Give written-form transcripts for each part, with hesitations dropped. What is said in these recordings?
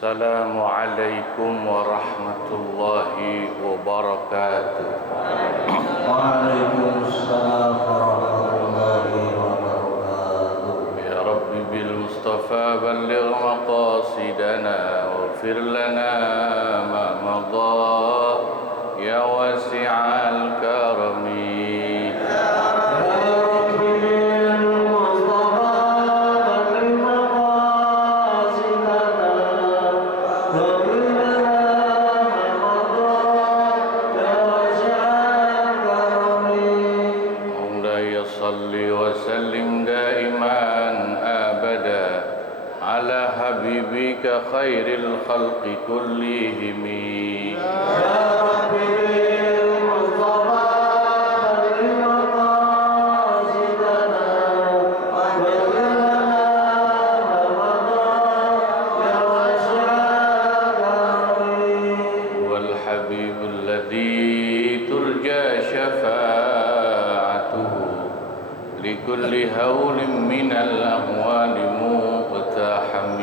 Assalamualaikum warahmatullahi wabarakatuh. Waalaikumsalam warahmatullahi wabarakatuh. Ya Rabbi bil Mustafa balligh maqasidana waghfir lana ma madha ya wasi'al karami. خير الخلق كلهم يا رب بالمصطفى بلغ مقاصدنا واغفر لنا ما مضى يا واسع الكرم. والحبيب الذي ترجى شفاعته لكل هول من الأهوال مقتحم.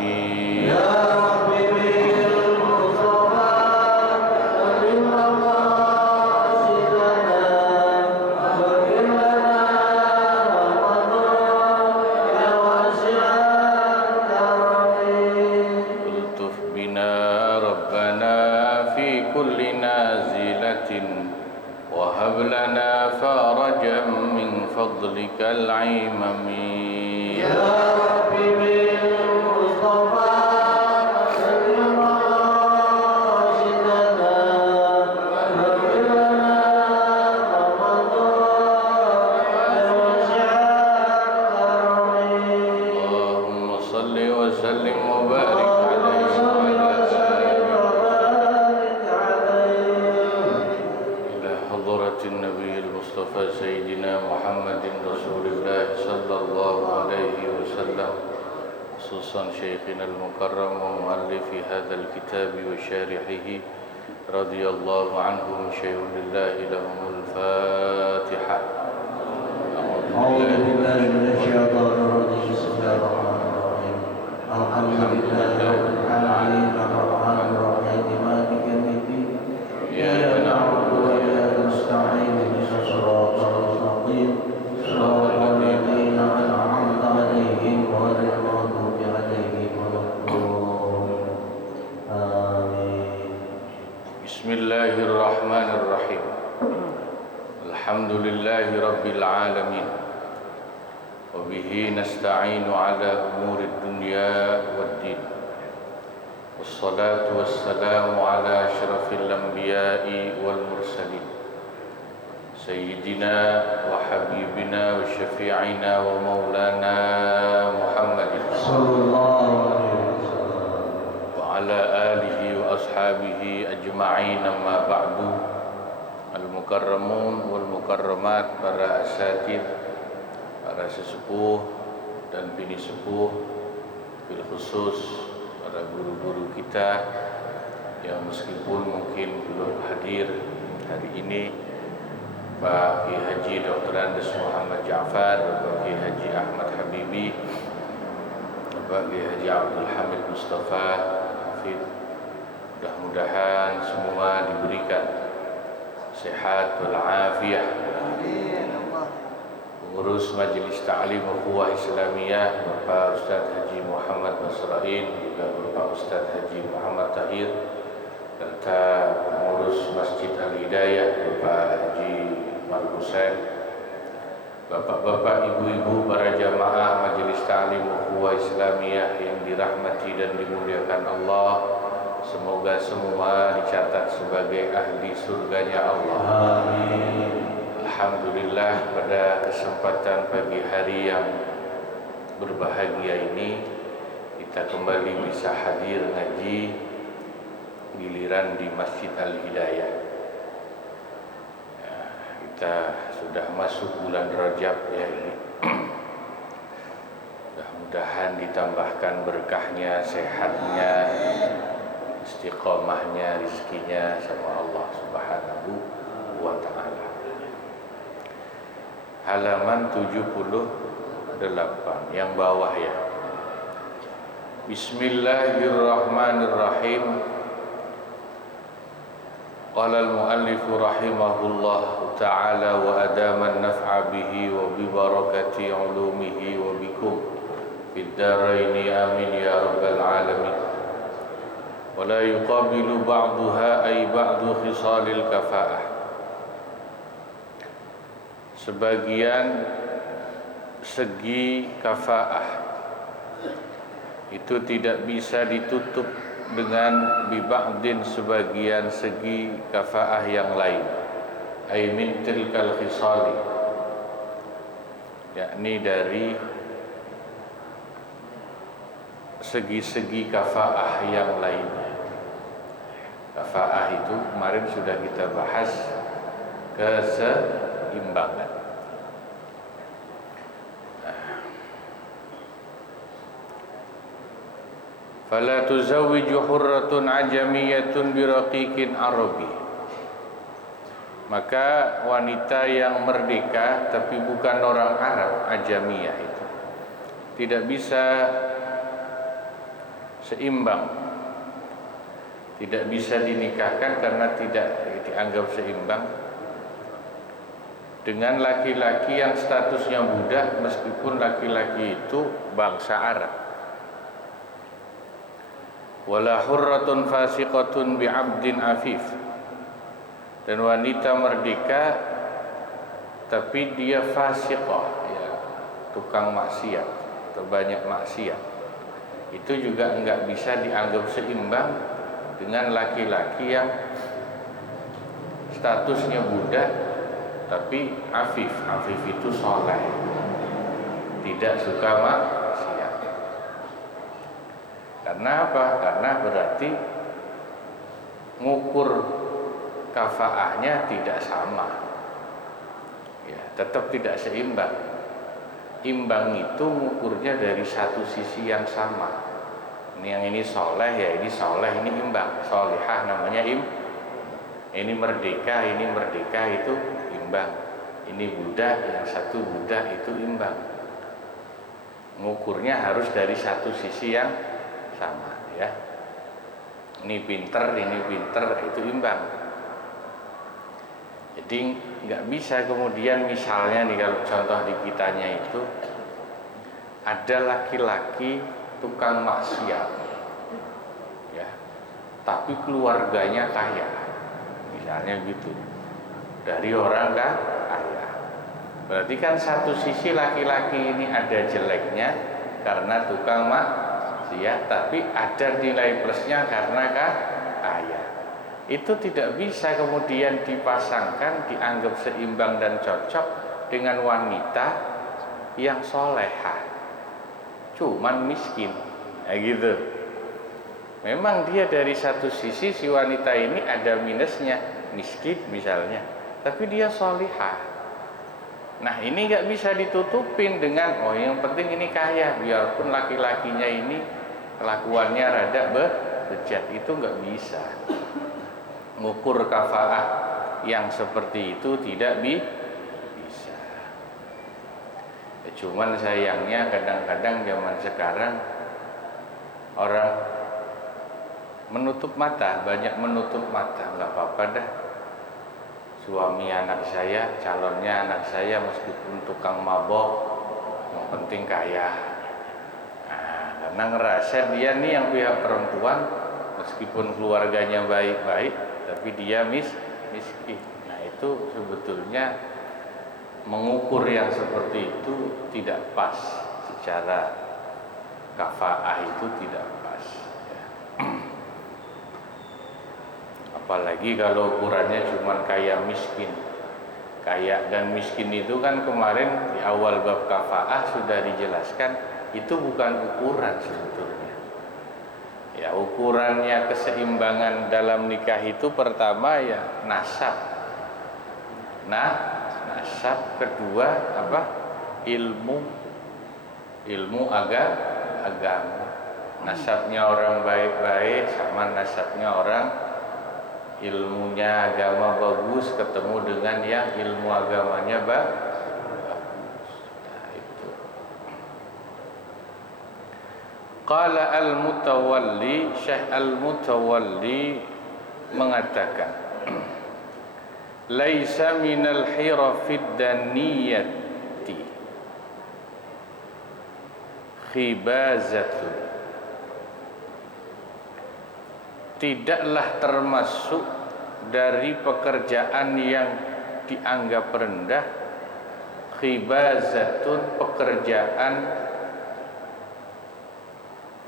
وهب لنا فرجا من فضلك العمم. يا رب بالمصطفى بلغ مقاصدنا واغفر لنا ما مضى يا واسع الكرم. اللهم صل وسلم وبارك عليه وعلى النبي المصطفى سيدنا محمد رسول الله صلى الله عليه وسلم، خصوصا شيخنا المكرم ومؤلف هذا الكتاب وشارحه رضي الله عنهم شيخ لله لهم الفاتحة. أعوذ بالله من الشيطان الرجيم. بسم الله الرحمن الرحيم. الحمد لله رب العالمين الرحمن الرحيم مالك يوم الدين إياك نعبد وإياك نستعين اهدنا الصراط المستقيم صراط الذين أنعمت عليهم غير المغضوب عليهم ولا الضالين. آمين. بسم الله الرحمن الرحيم. الحمد لله رب العالمين وبه نستعين على أمور الدنيا والدين، والصلاة والسلام على أشرف الأنبياء والمرسلين سيدنا وحبيبنا وشفيعنا ومولانا محمد صلى الله عليه وسلم وعلى آله وأصحابه أجمعين. أما بعد. Al-Mukarramun wal-Mukarramat, para asatid, para sesepuh dan bini sepuh, bil khusus para guru-guru kita yang meskipun mungkin belum hadir hari ini, Pak Kiai Haji Dr. Andes Muhammad Ja'far, Pak Kiai Haji Ahmad Habibi, Pak Kiai Haji Abdul Hamid Mustafa Hafid. Mudah-mudahan semua diberikan sehat wal afiyah. Pengurus Majelis Ta'lim Ukhuwah Islamiyah Bapak Ustaz Haji Muhammad Basrain, juga Bapak Ustaz Haji Muhammad Tahir, serta pengurus Masjid Al-Hidayah Bapak Haji Mal Husain, bapak-bapak, ibu-ibu, para jamaah Majelis Ta'lim Ukhuwah Islamiyah yang dirahmati dan dimuliakan Allah, semoga semua dicatat sebagai ahli surganya Allah. Amin. Alhamdulillah, pada kesempatan pagi hari yang berbahagia ini kita kembali bisa hadir ngaji giliran di Masjid Al-Hidayah. Ya, kita sudah masuk bulan Rajab ya ini. Mudah-mudahan ditambahkan berkahnya, sehatnya, istiqomahnya, rizkinya sama Allah Subhanahu wa ta'ala. Halaman 78 yang bawah ya. Bismillahirrahmanirrahim. Qala al-muallif rahimahullah ta'ala wa adama an-naf'a bihi wa bi barakati 'ulumihi wa bikum fid dharaini amin ya rabbal alamin. Wa la yuqabilu ba'daha ay ba'du khisalil kafa'ah. Sebagian segi kafa'ah itu tidak bisa ditutup dengan biba'din sebagian segi kafa'ah yang lain, ay min tilkal khisali, yakni dari segi-segi kafa'ah yang lainnya. Kafa'ah itu kemarin sudah kita bahas, keseimbangan. Fala tuzawwiju hurratun ajamiyatun biraqiqin arabi. Maka wanita yang merdeka tapi bukan orang Arab, ajamiyah itu tidak bisa seimbang, tidak bisa dinikahkan karena tidak dianggap seimbang dengan laki-laki yang statusnya budak meskipun laki-laki itu bangsa Arab. Wala hurratun fasiqatun bi'abdin afif. Dan wanita merdeka tapi dia fasiqah, ya, tukang maksiat atau banyak maksiat, itu juga enggak bisa dianggap seimbang dengan laki-laki yang statusnya budak tapi afif. Afif itu soleh, tidak suka maksiat. Karena apa? Karena berarti ngukur kafaahnya tidak sama, ya, tetap tidak seimbang. Imbang itu ngukurnya dari satu sisi yang sama. Yang ini soleh, ya ini soleh, ini imbang. Solihah namanya ini merdeka itu imbang. Ini budak, yang satu budak itu imbang. Ngukurnya harus dari satu sisi yang sama, ya. Ini pinter itu imbang. Jadi nggak bisa kemudian misalnya nih, kalau contoh di kitanya itu ada laki-laki tukang maksiat, ya, tapi keluarganya kaya, misalnya gitu, dari orang kaya. Berarti kan satu sisi laki-laki ini ada jeleknya karena tukang maksiat, tapi ada nilai plusnya karena kaya. Itu tidak bisa kemudian dipasangkan, dianggap seimbang dan cocok dengan wanita yang solehah cuman miskin, gitu. Memang dia dari satu sisi, si wanita ini ada minusnya, miskin misalnya, tapi dia solehah. Nah ini nggak bisa ditutupin dengan yang penting ini kaya, biarpun laki-lakinya ini kelakuannya rada bejat, itu nggak bisa. Ngukur kafaah yang seperti itu tidak bisa. Ya, cuman sayangnya kadang-kadang zaman sekarang orang menutup mata, banyak menutup mata. Nggak apa-apa dah, suami anak saya, calonnya anak saya meskipun tukang mabok, yang penting kaya. Nah, karena ngerasa dia nih yang pihak perempuan meskipun keluarganya baik-baik tapi dia miskin. Nah itu sebetulnya mengukur yang seperti itu tidak pas, secara kafaah itu tidak pas, ya. Apalagi kalau ukurannya cuma kaya miskin. Kaya dan miskin itu kan kemarin di awal bab kafaah sudah dijelaskan, itu bukan ukuran sebetulnya. Ya, ukurannya keseimbangan dalam nikah itu pertama ya nasab. Nasab, kedua apa? Ilmu agama. Nasabnya orang baik-baik sama nasabnya orang ilmunya agama bagus ketemu dengan yang ilmu agamanya bagus. Nah, itu. Qala al-Mutawalli, Syekh al-Mutawalli mengatakan, laisa minal hirafid daniyati khibazatun, tidaklah termasuk dari pekerjaan yang dianggap rendah, khibazatun, pekerjaan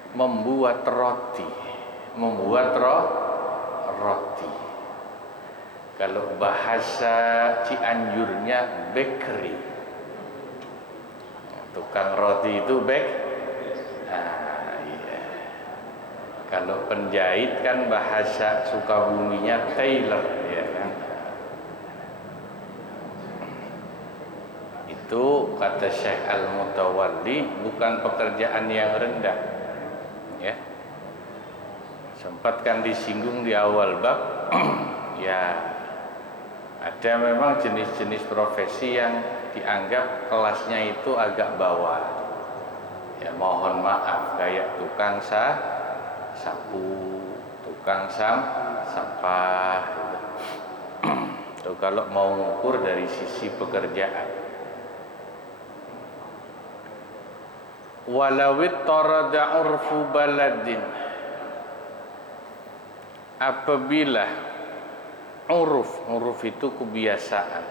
membuat roti, roti. Kalau bahasa Cianjurnya bakery, tukang roti itu iya. Kalau penjahit kan bahasa Sukabuminya tailor, ya kan. Itu kata Syekh Al-Mutawalli bukan pekerjaan yang rendah, ya. Sempat kan disinggung di awal bab. Ya, ada memang jenis-jenis profesi yang dianggap kelasnya itu agak bawah. Ya, mohon maaf, kayak tukang sapu, tukang sampah gitu. Itu kalau mau mengukur dari sisi pekerjaan. Walawit tarada urfu baladin, apabila uruf itu kebiasaan,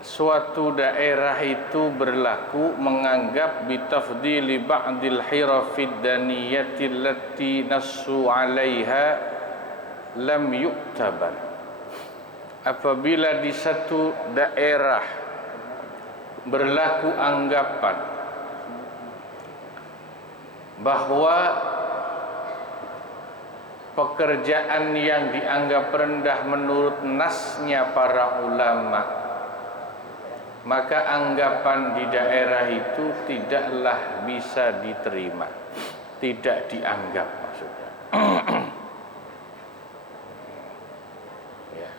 suatu daerah itu berlaku menganggap bitafdili ba'dil hirafid daniyati allati nassu 'alaiha lam yu'tabar. Apabila di satu daerah berlaku anggapan bahwa pekerjaan yang dianggap rendah menurut nasnya para ulama, maka anggapan di daerah itu tidaklah bisa diterima, tidak dianggap maksudnya. Ya.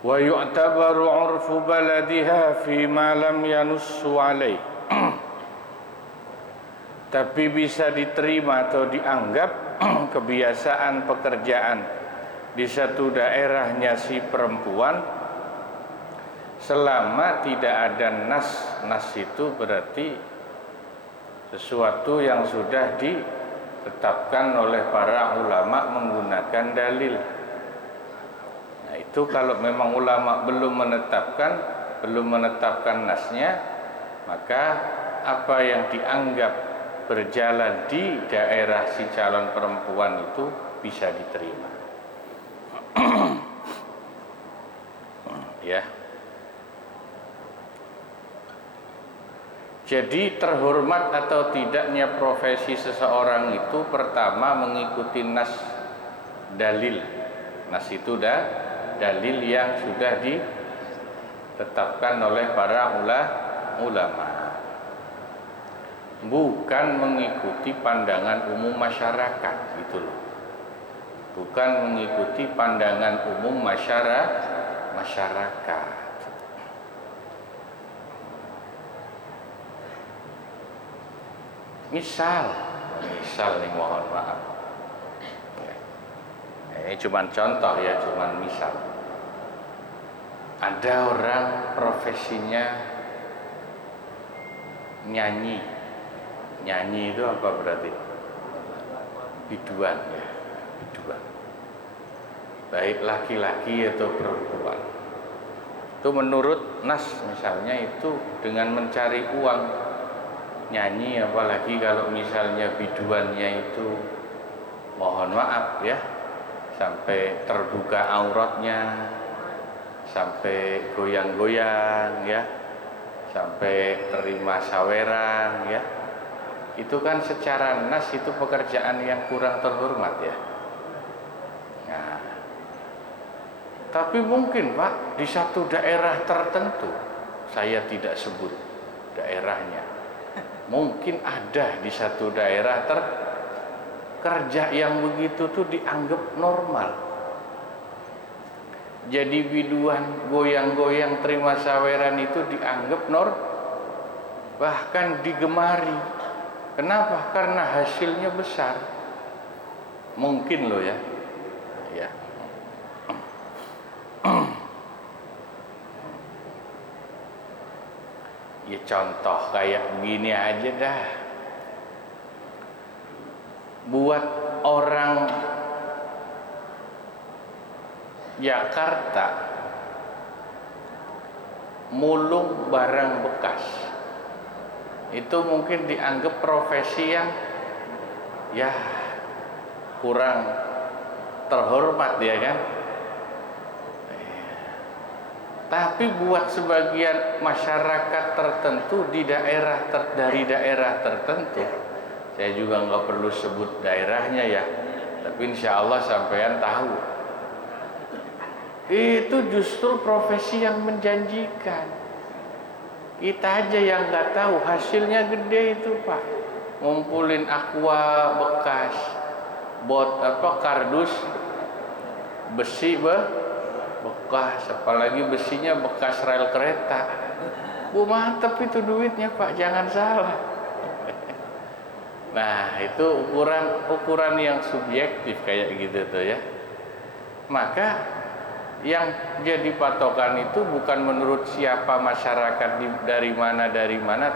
Wa yu'tabaru 'urfu baladiha fi ma lam yanussu 'alaih. Tapi bisa diterima atau dianggap kebiasaan pekerjaan di satu daerahnya si perempuan selama tidak ada nas. Nas itu berarti sesuatu yang sudah ditetapkan oleh para ulama menggunakan dalil. Nah, itu kalau memang ulama belum menetapkan nasnya, maka apa yang dianggap berjalan di daerah si calon perempuan itu bisa diterima. Ya. Jadi terhormat atau tidaknya profesi seseorang itu pertama mengikuti nas, dalil. Nas itu dalil yang sudah ditetapkan oleh para ulama, bukan mengikuti pandangan umum masyarakat, gitu loh. Bukan mengikuti pandangan umum masyarakat. Misal nih, mohon maaf. Ini cuma contoh ya, cuma misal. Ada orang profesinya nyanyi. Nyanyi itu apa berarti? Biduan ya, biduan. Baik laki-laki atau perempuan. Itu menurut nas misalnya itu dengan mencari uang. Nyanyi, apalagi kalau misalnya biduannya itu mohon maaf ya, sampai terbuka auratnya, sampai goyang-goyang ya, sampai terima saweran ya. Itu kan secara nas itu pekerjaan yang kurang terhormat ya. Nah, tapi mungkin Pak di satu daerah tertentu, saya tidak sebut daerahnya, mungkin ada di satu daerah kerja yang begitu tuh dianggap normal. Jadi biduan goyang-goyang terima saweran itu dianggap bahkan digemari. Kenapa? Karena hasilnya besar. Mungkin loh ya. Ya. Ya contoh kayak gini aja dah. Buat orang Jakarta mulung barang bekas itu mungkin dianggap profesi yang ya kurang terhormat ya kan. Tapi buat sebagian masyarakat tertentu di dari daerah tertentu, saya juga nggak perlu sebut daerahnya ya, tapi insya Allah sampean tahu, itu justru profesi yang menjanjikan. Kita aja yang nggak tahu, hasilnya gede itu Pak. Ngumpulin aqua bekas, kardus besi bekas, apalagi besinya bekas rel kereta. Mantep itu duitnya Pak, jangan salah. Nah itu ukuran yang subjektif kayak gitu tuh ya. Maka yang jadi patokan itu bukan menurut siapa masyarakat dari mana,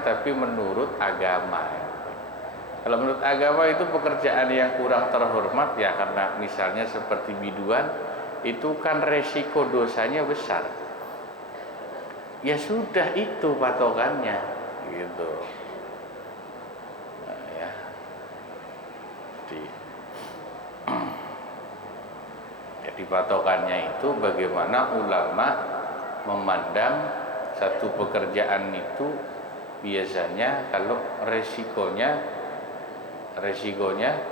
tapi menurut agama. Kalau menurut agama itu pekerjaan yang kurang terhormat ya, karena misalnya seperti biduan itu kan resiko dosanya besar. Ya sudah, itu patokannya gitu. Nah, ya. Jadi patokannya itu bagaimana ulama memandang satu pekerjaan itu biasanya kalau resikonya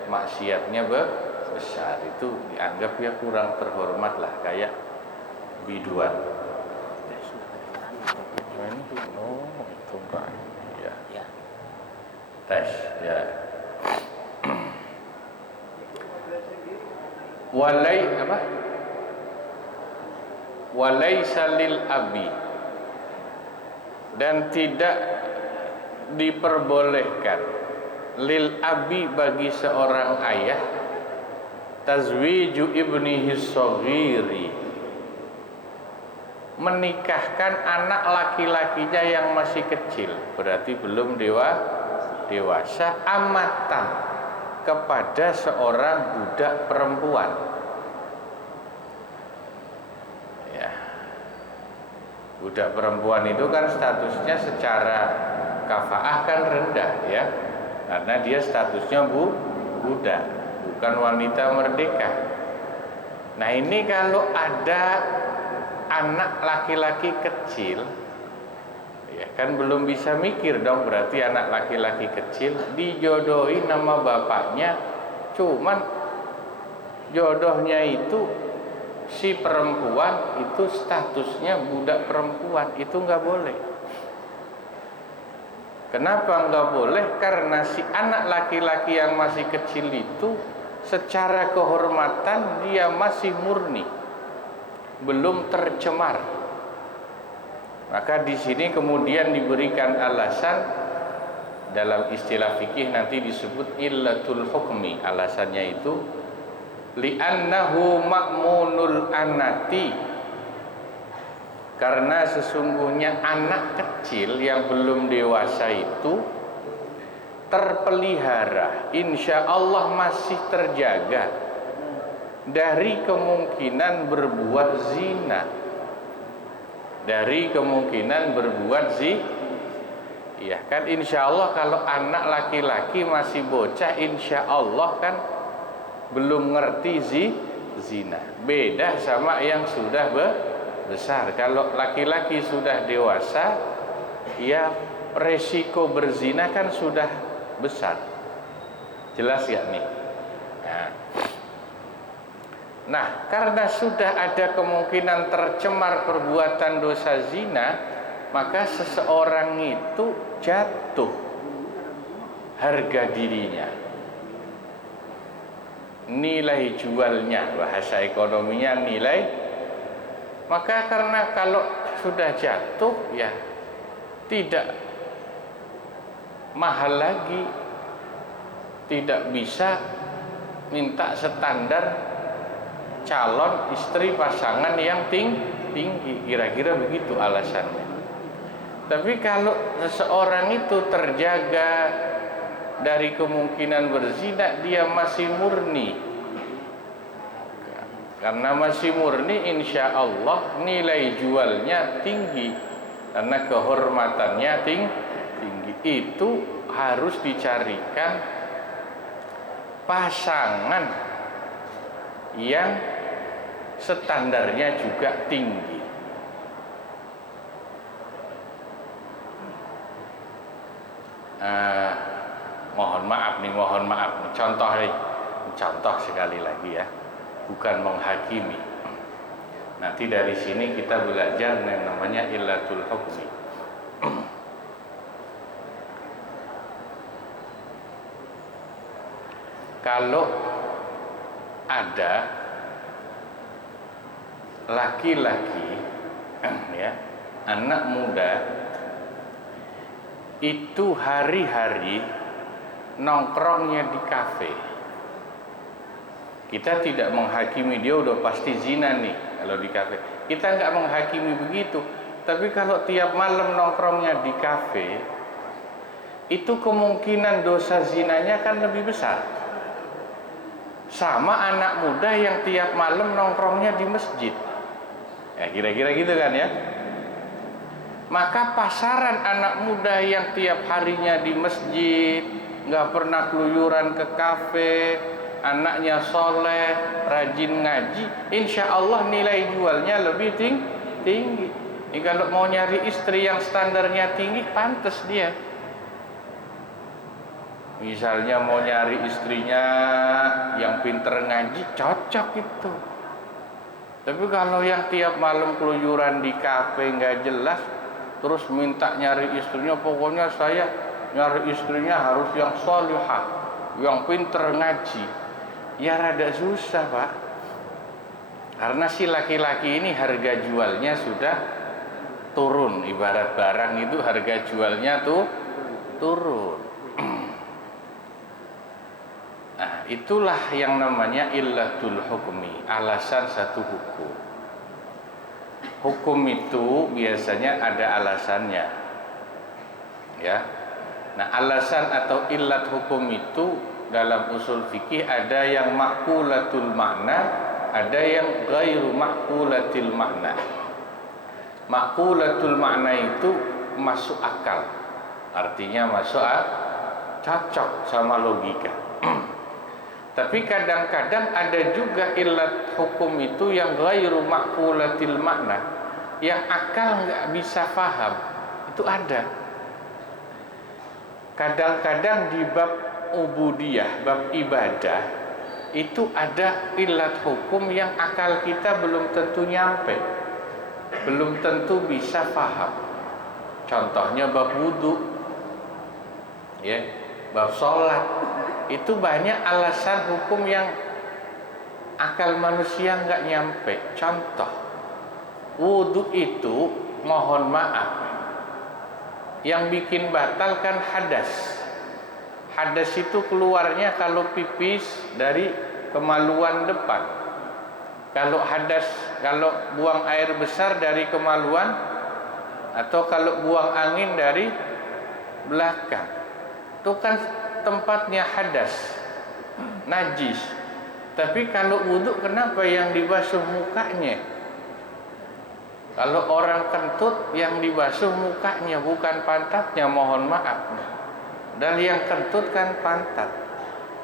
maksiatnya besar, itu dianggap ya kurang terhormat lah, kayak biduan. Itu Pak. Ya. Tes ya. Walaisa lil abi, dan tidak diperbolehkan lil abi bagi seorang ayah tazwiju ibnihi shaghiri, menikahkan anak laki-lakinya yang masih kecil, berarti belum dewasa, amatan, kepada seorang budak perempuan. Ya. Budak perempuan itu kan statusnya secara kafaah kan rendah ya, karena dia statusnya budak, bukan wanita merdeka. Nah ini kalau ada anak laki-laki kecil, ya kan belum bisa mikir dong, berarti anak laki-laki kecil dijodohi nama bapaknya, cuman jodohnya itu si perempuan itu statusnya budak perempuan, itu nggak boleh. Kenapa nggak boleh? Karena si anak laki-laki yang masih kecil itu secara kehormatan dia masih murni, belum tercemar. Maka di sini kemudian diberikan alasan, dalam istilah fikih nanti disebut illatul hukmi. Alasannya itu li'annahu ma'munul anati, karena sesungguhnya anak kecil yang belum dewasa itu terpelihara, insya Allah masih terjaga dari kemungkinan berbuat zina, dari kemungkinan berbuat ya kan, insya Allah kalau anak laki-laki masih bocah, insya Allah kan belum ngerti zina. Beda sama yang sudah besar. Kalau laki-laki sudah dewasa, ya resiko berzina kan sudah besar. Jelas ya nih? Nah, karena sudah ada kemungkinan tercemar perbuatan dosa zina, maka seseorang itu jatuh harga dirinya. nilai jualnya, bahasa ekonominya nilai. Maka karena kalau sudah jatuh ya tidak mahal lagi, tidak bisa minta standar calon istri pasangan yang tinggi, kira-kira begitu alasannya. Tapi kalau seseorang itu terjaga dari kemungkinan berzina, dia masih murni. Karena masih murni, insya Allah nilai jualnya tinggi, karena kehormatannya tinggi. Itu harus dicarikan pasangan yang standarnya juga tinggi. Mohon maaf nih, contoh sekali lagi ya, bukan menghakimi. Nanti dari sini kita belajar yang namanya illatul hukmi. Kalau ada laki-laki ya, anak muda itu hari-hari nongkrongnya di kafe, kita tidak menghakimi dia udah pasti zina nih kalau di kafe. Kita nggak menghakimi begitu. Tapi kalau tiap malam nongkrongnya di kafe, itu kemungkinan dosa zinanya kan lebih besar. Sama anak muda yang tiap malam nongkrongnya di masjid. Ya kira-kira gitu kan ya. Maka pasaran anak muda yang tiap harinya di masjid, nggak pernah keluyuran ke kafe, anaknya soleh, rajin ngaji, insya Allah nilai jualnya lebih tinggi. Ini kalau mau nyari istri yang standarnya tinggi, pantas dia. Misalnya mau nyari istrinya yang pinter ngaji, cocok itu. Tapi kalau yang tiap malam keluyuran di kafe nggak jelas, terus minta nyari istrinya, pokoknya saya nyari istrinya harus yang sholihah, yang pinter ngaji, ya rada susah Pak. Karena si laki-laki ini harga jualnya sudah turun. Ibarat barang itu harga jualnya tuh turun. Nah, itulah yang namanya illatul hukmi, alasan satu hukum. Hukum itu biasanya ada alasannya, ya. Nah, alasan atau illat hukum itu dalam usul fikih ada yang maqulatul makna, ada yang ghairu maqulatil makna. Maqulatul makna itu masuk akal, artinya masuk cocok sama logika. Tapi kadang-kadang ada juga illat hukum itu yang ghairu maqulatil makna, yang akal nggak bisa paham. Itu ada. Kadang-kadang di bab ubudiyah, bab ibadah, itu ada illat hukum yang akal kita belum tentu nyampe, belum tentu bisa paham. Contohnya bab wudu, ya, bab sholat. Itu banyak alasan hukum yang akal manusia nggak nyampe. Contoh, wudu itu mohon maaf, yang bikin batal kan hadas. Hadas itu keluarnya kalau pipis dari kemaluan depan. Kalau hadas, kalau buang air besar dari kemaluan, atau kalau buang angin dari belakang, itu kan tempatnya hadas, najis. Tapi kalau wudhu kenapa yang dibasuh mukanya? Kalau orang kentut yang dibasuh mukanya bukan pantatnya, mohon maaf. Dan yang kentut kan pantat.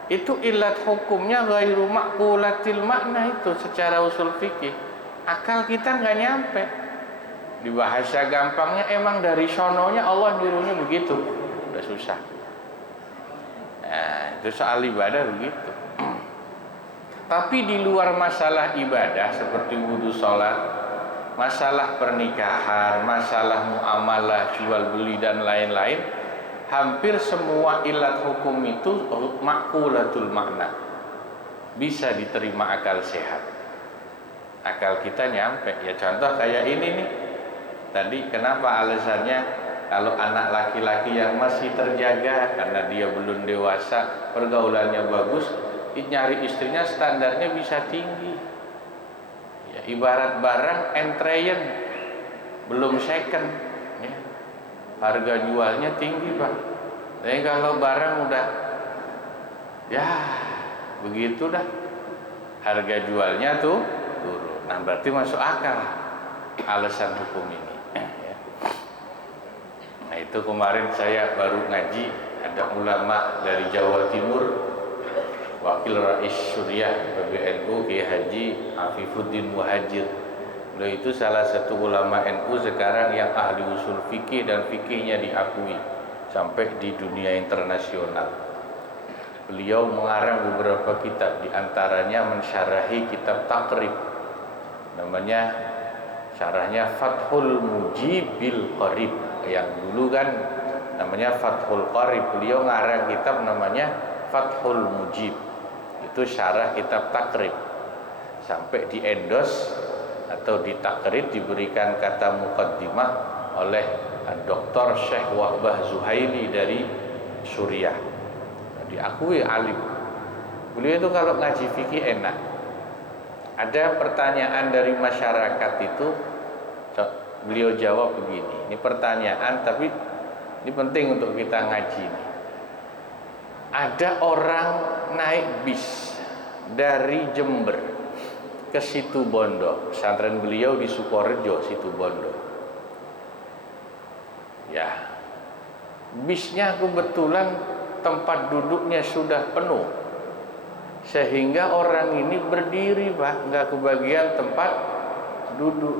Itu illat hukumnya ghairu maqulatil makna, itu secara usul fikih. Akal kita nggak nyampe. Di bahasa gampangnya emang dari sononya Allah nyuruhnya begitu. Udah susah. Nah, itu soal ibadah begitu. Tapi di luar masalah ibadah seperti wudu, sholat, masalah pernikahan, masalah muamalah, jual beli dan lain-lain, hampir semua illat hukum itu maqulatul makna, bisa diterima akal sehat. Akal kita nyampe. Ya contoh kayak ini nih. Tadi kenapa alasannya kalau anak laki-laki yang masih terjaga karena dia belum dewasa, pergaulannya bagus, nyari istrinya standarnya bisa tinggi. Ya, ibarat barang entrean, belum second, ya. Harga jualnya tinggi Pak. Tapi kalau barang udah, ya begitu dah, harga jualnya tuh turun. Nah berarti masuk akal alasan hukum ini. Nah itu kemarin saya baru ngaji, ada ulama dari Jawa Timur, Wakil Rais Suriah PBNU Kiai Haji Afifuddin Muhajir. Beliau itu salah satu ulama NU sekarang yang ahli usul fikih dan fikihnya diakui sampai di dunia internasional. Beliau mengarang beberapa kitab, diantaranya mensyarahi kitab Taqrib, namanya syarahnya Fathul Mujibil Qarib. Yang dulu kan namanya Fathul Qarib, beliau ngarang kitab namanya Fathul Mujib, itu syarah kitab Taqrib, sampai diendos atau ditakrid, diberikan kata muqaddimah oleh Dr. Syekh Wahbah Zuhaili dari Suriah. Diakui alim. Beliau itu kalau ngaji fikih enak. Ada pertanyaan dari masyarakat itu, beliau jawab begini. Ini pertanyaan tapi ini penting untuk kita ngaji nih. Ada orang naik bis dari Jember ke Situbondo. Pesantren beliau di Sukorejo, Situbondo. Ya. Bisnya kebetulan tempat duduknya sudah penuh. Sehingga orang ini berdiri, Pak, nggak kebagian tempat duduk.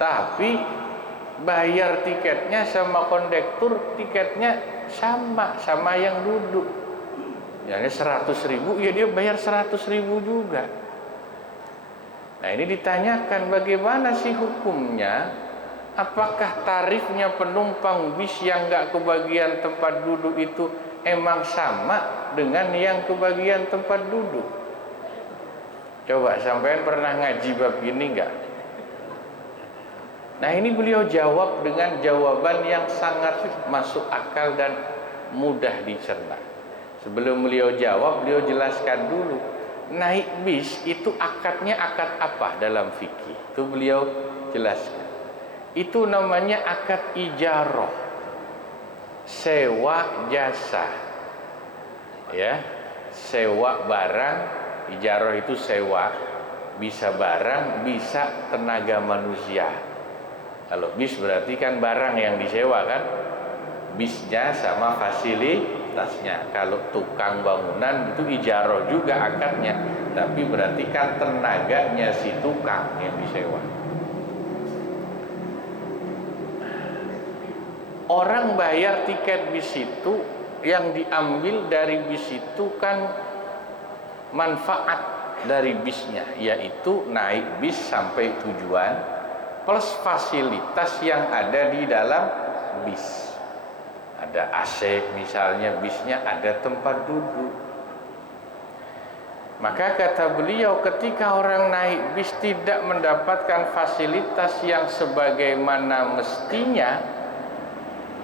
Tapi bayar tiketnya sama kondektur, tiketnya sama yang duduk. Ya 100.000, ya dia bayar 100.000 juga. Nah ini ditanyakan bagaimana sih hukumnya? Apakah tarifnya penumpang bis yang nggak kebagian tempat duduk itu emang sama dengan yang kebagian tempat duduk? Coba sampean pernah ngaji bab ini nggak? Nah ini beliau jawab dengan jawaban yang sangat masuk akal dan mudah dicerna. Sebelum beliau jawab, beliau jelaskan dulu, naik bis itu akadnya akad apa dalam fikih? Itu beliau jelaskan. Itu namanya akad ijarah, sewa jasa. Ya, sewa barang, ijarah itu sewa, bisa barang, bisa tenaga manusia. Kalau bis berarti kan barang yang disewa kan, bisnya sama fasilitasnya. Kalau tukang bangunan itu ijarah juga akadnya, tapi berarti kan tenaganya si tukang yang disewa. Orang bayar tiket bis itu, yang diambil dari bis itu kan manfaat dari bisnya, yaitu naik bis sampai tujuan plus fasilitas yang ada di dalam bis. Ada AC misalnya, bisnya ada tempat duduk. Maka kata beliau, ketika orang naik bis tidak mendapatkan fasilitas yang sebagaimana mestinya,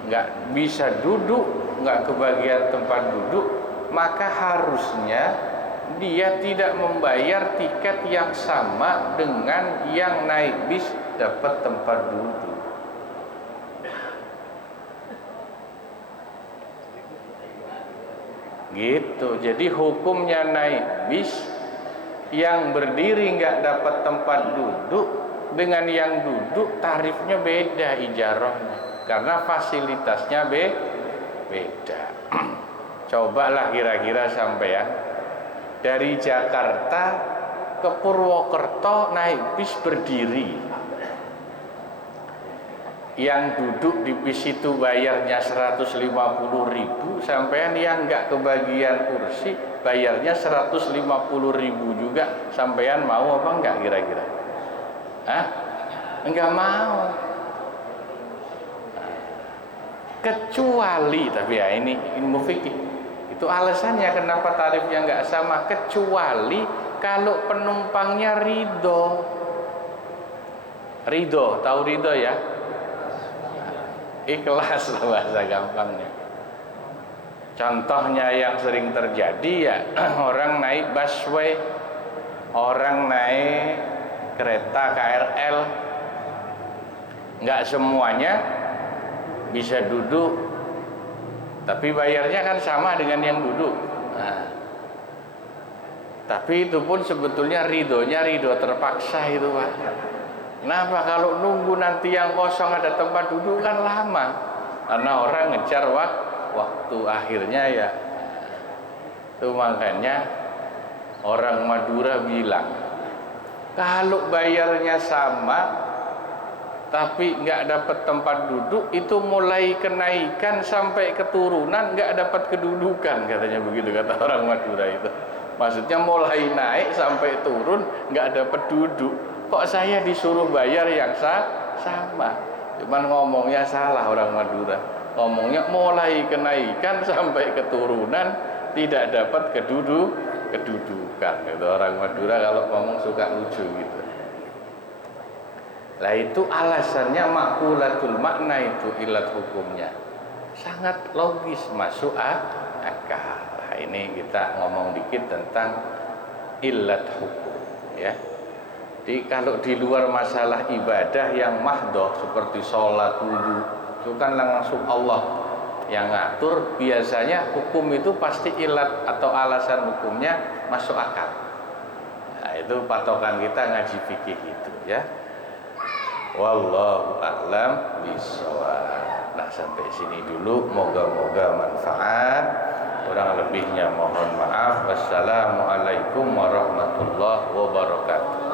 nggak bisa duduk, nggak kebagian tempat duduk, maka harusnya dia tidak membayar tiket yang sama dengan yang naik bis dapat tempat duduk. Gitu. Jadi hukumnya naik bis yang berdiri nggak dapat tempat duduk dengan yang duduk tarifnya beda ijarahnya, karena fasilitasnya beda. Cobalah kira-kira sampean dari Jakarta ke Purwokerto naik bis berdiri, yang duduk di bis itu bayarnya 150.000, sampean yang nggak kebagian kursi bayarnya 150.000 juga, sampean mau apa enggak kira-kira? Hah? Enggak mau. Kecuali, tapi ya ini ilmu fikih, Itu alasannya kenapa tarifnya nggak sama, kecuali kalau penumpangnya ridho. Ridho, tahu ridho ya? Ikhlas lah bahasa gampangnya. Contohnya yang sering terjadi ya orang naik busway, orang naik kereta KRL, nggak semuanya bisa duduk, tapi bayarnya kan sama dengan yang duduk. Nah, tapi itu pun sebetulnya ridhonya ridho terpaksa itu Pak. Kenapa? Kalau nunggu nanti yang kosong ada tempat duduk kan lama, karena orang ngejar waktu akhirnya ya. Itu makanya orang Madura bilang, kalau bayarnya sama tapi nggak dapat tempat duduk, itu mulai kenaikan sampai keturunan nggak dapat kedudukan, katanya begitu kata orang Madura itu. Maksudnya mulai naik sampai turun nggak dapat duduk. Kok saya disuruh bayar yang sama? Cuman ngomongnya salah orang Madura. Ngomongnya mulai kenaikan sampai keturunan tidak dapat kedudukan. Itu orang Madura kalau ngomong suka lucu gitu. Lah itu alasannya makulatul makna itu ilat hukumnya sangat logis, masuk akal. Nah, ini kita ngomong dikit tentang ilat hukum ya. Jadi kalau di luar masalah ibadah yang mahdoh seperti sholat, wudu, itu kan langsung Allah yang ngatur. Biasanya hukum itu pasti ilat atau alasan hukumnya masuk akal. Nah, itu patokan kita ngaji fikih itu ya. Wallahu a'lam bishawab. Nah, sampai sini dulu, moga-moga manfaat. Kurang lebihnya mohon maaf. Wassalamualaikum warahmatullahi wabarakatuh.